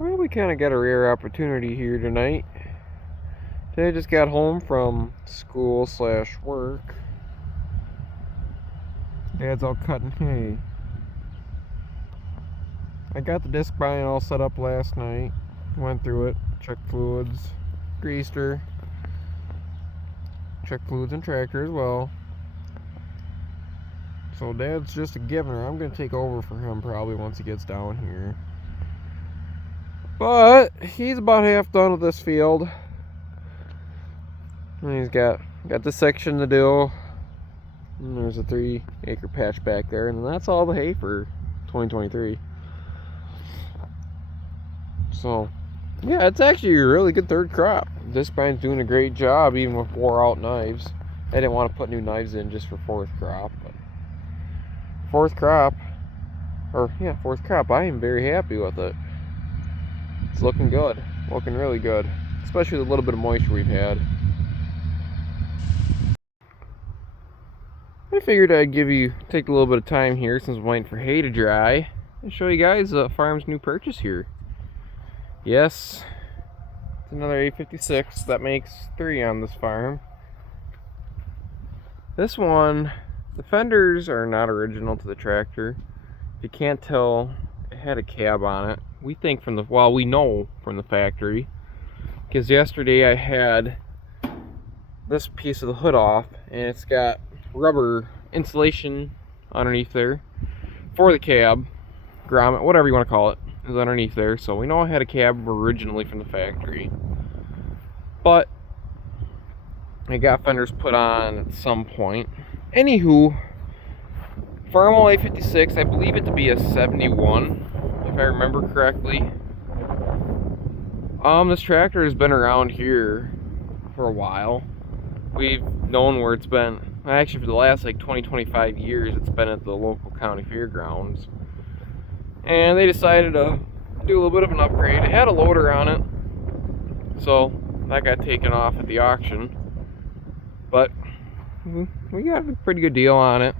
Well, we kind of got a rare opportunity here tonight. Today I just got home from school/work. Dad's all cutting hay. I got the disc binding all set up last night. Went through it, checked fluids, greased her, checked fluids and tractor as well. So Dad's just a giving her. I'm gonna take over for him probably once he gets down here. But he's about half done with this field. And he's got this section to do. And there's a 3-acre patch back there, and that's all the hay for 2023. So, yeah, it's actually a really good third crop. This brine's doing a great job, even with wore-out knives. I didn't want to put new knives in just for fourth crop, but fourth crop, I am very happy with it. It's looking good, looking really good, especially with a little bit of moisture we've had. I figured I'd take a little bit of time here since I'm waiting for hay to dry and show you guys the farm's new purchase here. Yes, it's another 856. That makes 3 on this farm. This one, the fenders are not original to the tractor. If you can't tell, it had a cab on it. We know from the factory, because yesterday I had this piece of the hood off and it's got rubber insulation underneath there for the cab, grommet, whatever you want to call it, is underneath there. So we know I had a cab originally from the factory, but I got fenders put on at some point. Anywho, Farmall 856, I believe it to be a 71 if I remember correctly. This tractor has been around here for a while. We've known where it's been. Actually, for the last 20-25 years, it's been at the local county fairgrounds. And they decided to do a little bit of an upgrade. It had a loader on it, so that got taken off at the auction. But we got a pretty good deal on it.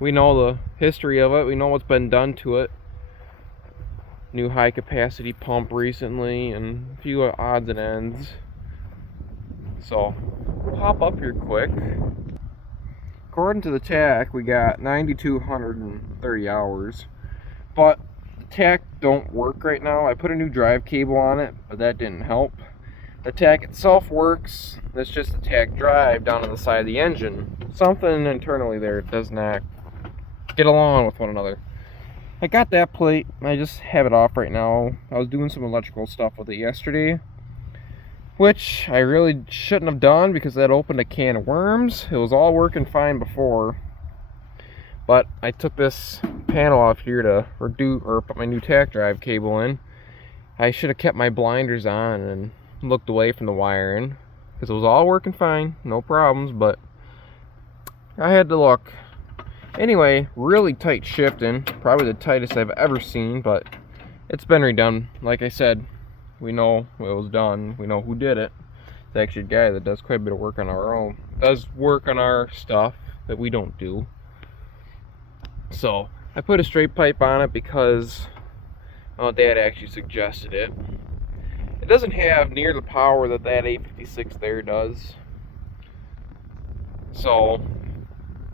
We know the history of it. We know what's been done to it. New high capacity pump recently, and a few odds and ends. So we'll hop up here quick. According to the tach, we got 9,230 hours, but the tach don't work right now. I put a new drive cable on it, but that didn't help. The tach itself works. That's just the tach drive down on the side of the engine. Something internally there does not get along with one another. I got that plate. I just have it off right now. I was doing some electrical stuff with it yesterday, which I really shouldn't have done because that opened a can of worms. It was all working fine before, but I took this panel off here to put my new tach drive cable in. I should have kept my blinders on and looked away from the wiring because it was all working fine, no problems, but I had to look. Anyway, really tight shifting, probably the tightest I've ever seen, but it's been redone. Like I said, we know it was done. We know who did it. It's actually a guy that does quite a bit of work on our stuff that we don't do. So I put a straight pipe on it because Dad actually suggested it. It doesn't have near the power that 856 there does. So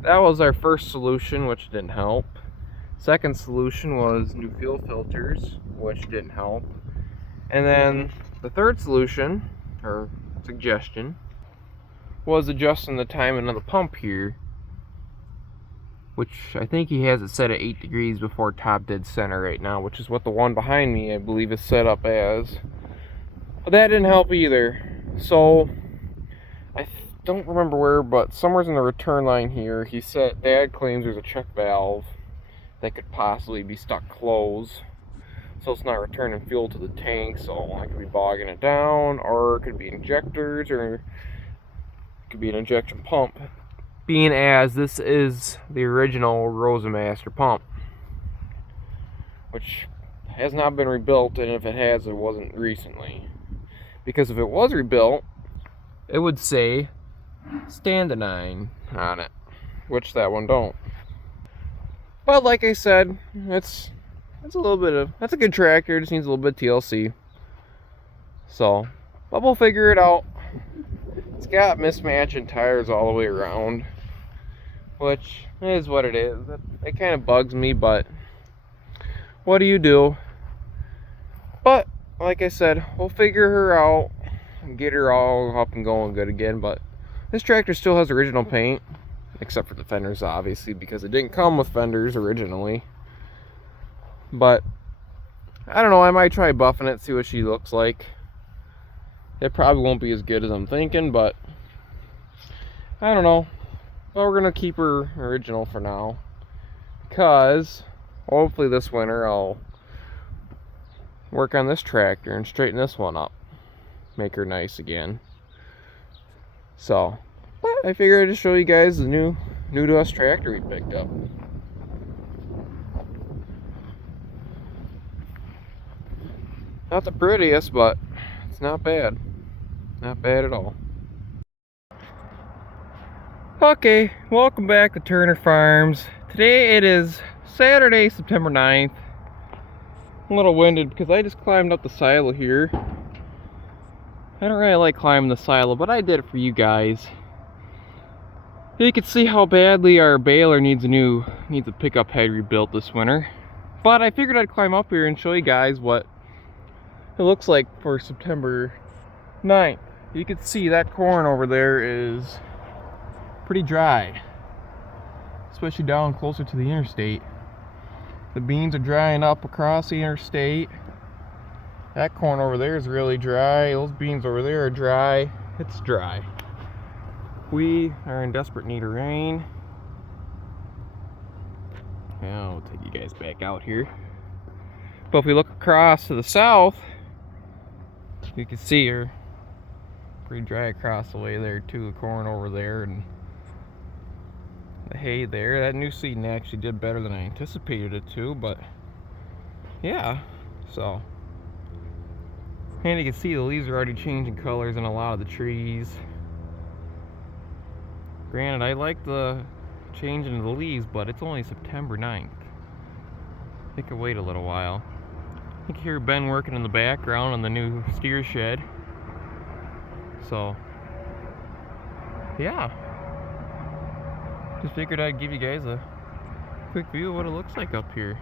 that was our first solution, which didn't help. Second solution was new fuel filters, which didn't help. And then the third solution, or suggestion, was adjusting the timing of the pump here, which I think he has it set at 8 degrees before top dead center right now, which is what the one behind me I believe is set up as. But that didn't help either. So I don't remember where, but somewhere's in the return line here, he said Dad claims there's a check valve that could possibly be stuck closed, so it's not returning fuel to the tank. So I could be bogging it down, or it could be injectors, or it could be an injection pump, being as this is the original Rosamaster pump, which has not been rebuilt, and if it has, it wasn't recently, because if it was rebuilt, it would say Stand-A-9 on it, which that one don't. But like I said, it's that's a good tractor. It just needs a little bit of TLC. So, but we'll figure it out. It's got mismatching tires all the way around, which is what it is. It kind of bugs me, but what do you do? But like I said, we'll figure her out and get her all up and going good again. But this tractor still has original paint, except for the fenders, obviously, because it didn't come with fenders originally. But I don't know, I might try buffing it, see what she looks like. It probably won't be as good as I'm thinking, but I don't know. Well, we're gonna keep her original for now, because hopefully this winter I'll work on this tractor and straighten this one up, make her nice again. So I figured I'd just show you guys the new to us tractor we picked up. Not the prettiest, but it's not bad. Not bad at all. Okay, welcome back to Turner Farms. Today it is Saturday, September 9th. I'm a little winded because I just climbed up the silo here. I don't really like climbing the silo, but I did it for you guys. You can see how badly our baler needs a pickup head rebuilt this winter. But I figured I'd climb up here and show you guys what it looks like for September 9th. You can see that corn over there is pretty dry, especially down closer to the interstate. The beans are drying up across the interstate. That corn over there is really dry. Those beans over there are dry. It's dry. We are in desperate need of rain. Now I'll take you guys back out here. But if we look across to the south, you can see her pretty dry across the way there too. The corn over there and the hay there. That new seeding actually did better than I anticipated it to, but yeah, so. And you can see the leaves are already changing colors in a lot of the trees. Granted, I like the changing of the leaves, but it's only September 9th. They could wait a little while. You can hear Ben working in the background on the new steer shed. So, yeah. Just figured I'd give you guys a quick view of what it looks like up here.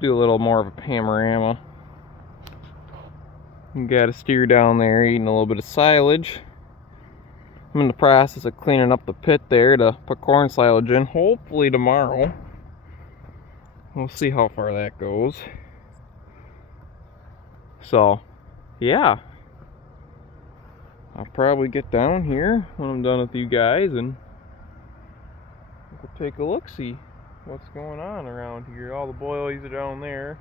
Do a little more of a panorama. You got a steer down there eating a little bit of silage. I'm in the process of cleaning up the pit there to put corn silage in, hopefully tomorrow. We'll see how far that goes. So, yeah. I'll probably get down here when I'm done with you guys and we'll take a look, see what's going on around here. All the boilies are down there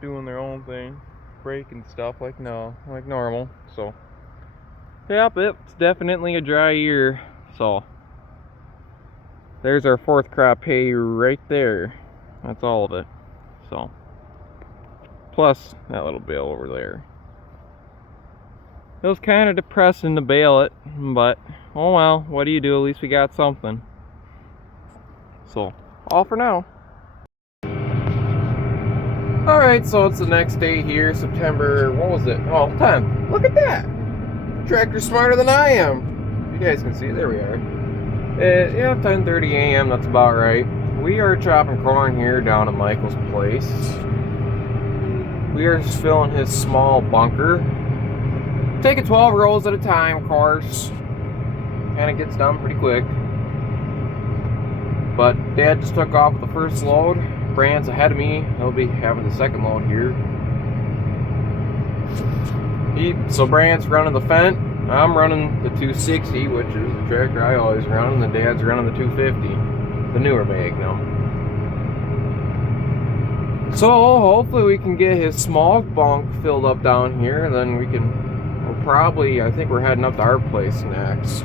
doing their own thing, breaking stuff like normal. So, yep, it's definitely a dry year. So, there's our fourth crop hay right there. That's all of it. So, plus that little bale over there. It was kind of depressing to bale it, but oh well, what do you do? At least we got something. So, all for now. Alright, so it's the next day here, September, what was it? Oh, 10th. Look at that! Tractor's smarter than I am. You guys can see, there we are. Yeah, 10:30 a.m., that's about right. We are chopping corn here down at Michael's place. We are just filling his small bunker. Taking 12 rows at a time, of course. And it gets done pretty quick. But Dad just took off with the first load. Brand's ahead of me. He'll be having the second load here. So Brand's running the Fent. I'm running the 260, which is the tractor I always run, and the Dad's running the 250, the newer Magnum. So hopefully we can get his small bunk filled up down here, and then we can. I think we're heading up to our place next.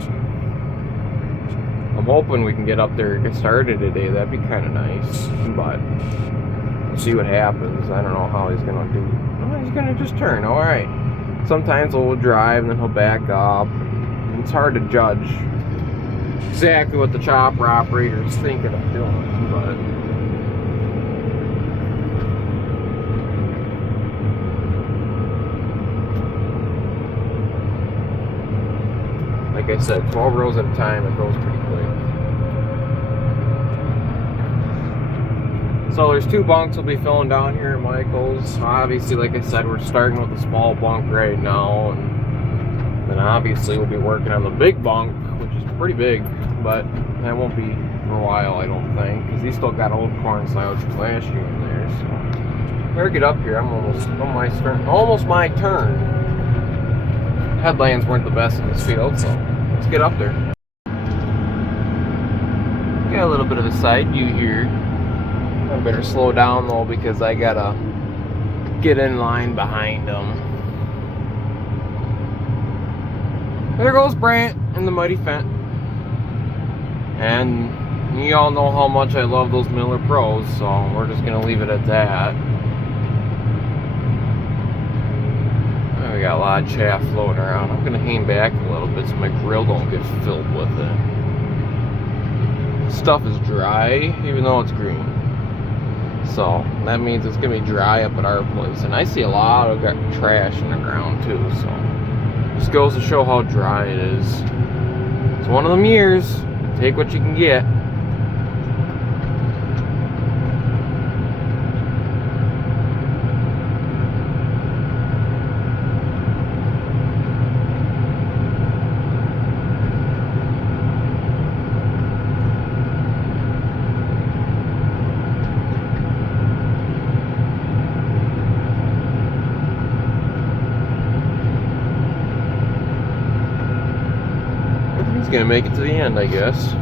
I'm hoping we can get up there and get started today. That'd be kind of nice, but we'll see what happens. I don't know how he's gonna do. Oh, he's gonna just turn. All right. Sometimes he'll drive and then he'll back up. It's hard to judge exactly what the chopper operator is thinking of doing, but like I said, 12 rows at a time, it goes pretty quick. So there's 2 bunks we'll be filling down here at Michael's. Obviously, like I said, we're starting with a small bunk right now, and then obviously we'll be working on the big bunk, which is pretty big, but that won't be for a while, I don't think, because he's still got old corn silage from last year in there. So better get up here. I'm almost on my turn. Almost my turn. Headlands weren't the best in this field, so let's get up there. Got a little bit of a side view here. I better slow down though because I gotta get in line behind them. There goes Brant and the Mighty Fent. And you all know how much I love those Miller Pros, so we're just gonna leave it at that. We got a lot of chaff floating around. I'm gonna hang back a little bit so my grill don't get filled with it. Stuff is dry, even though it's green. So that means it's gonna be dry up at our place. And I see a lot of trash in the ground too, so just goes to show how dry it is. It's one of them years. Take what you can get. He's gonna make it to the end, I guess.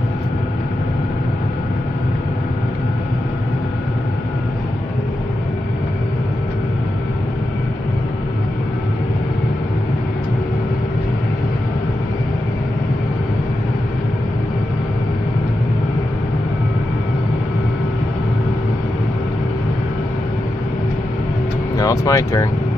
Now it's my turn.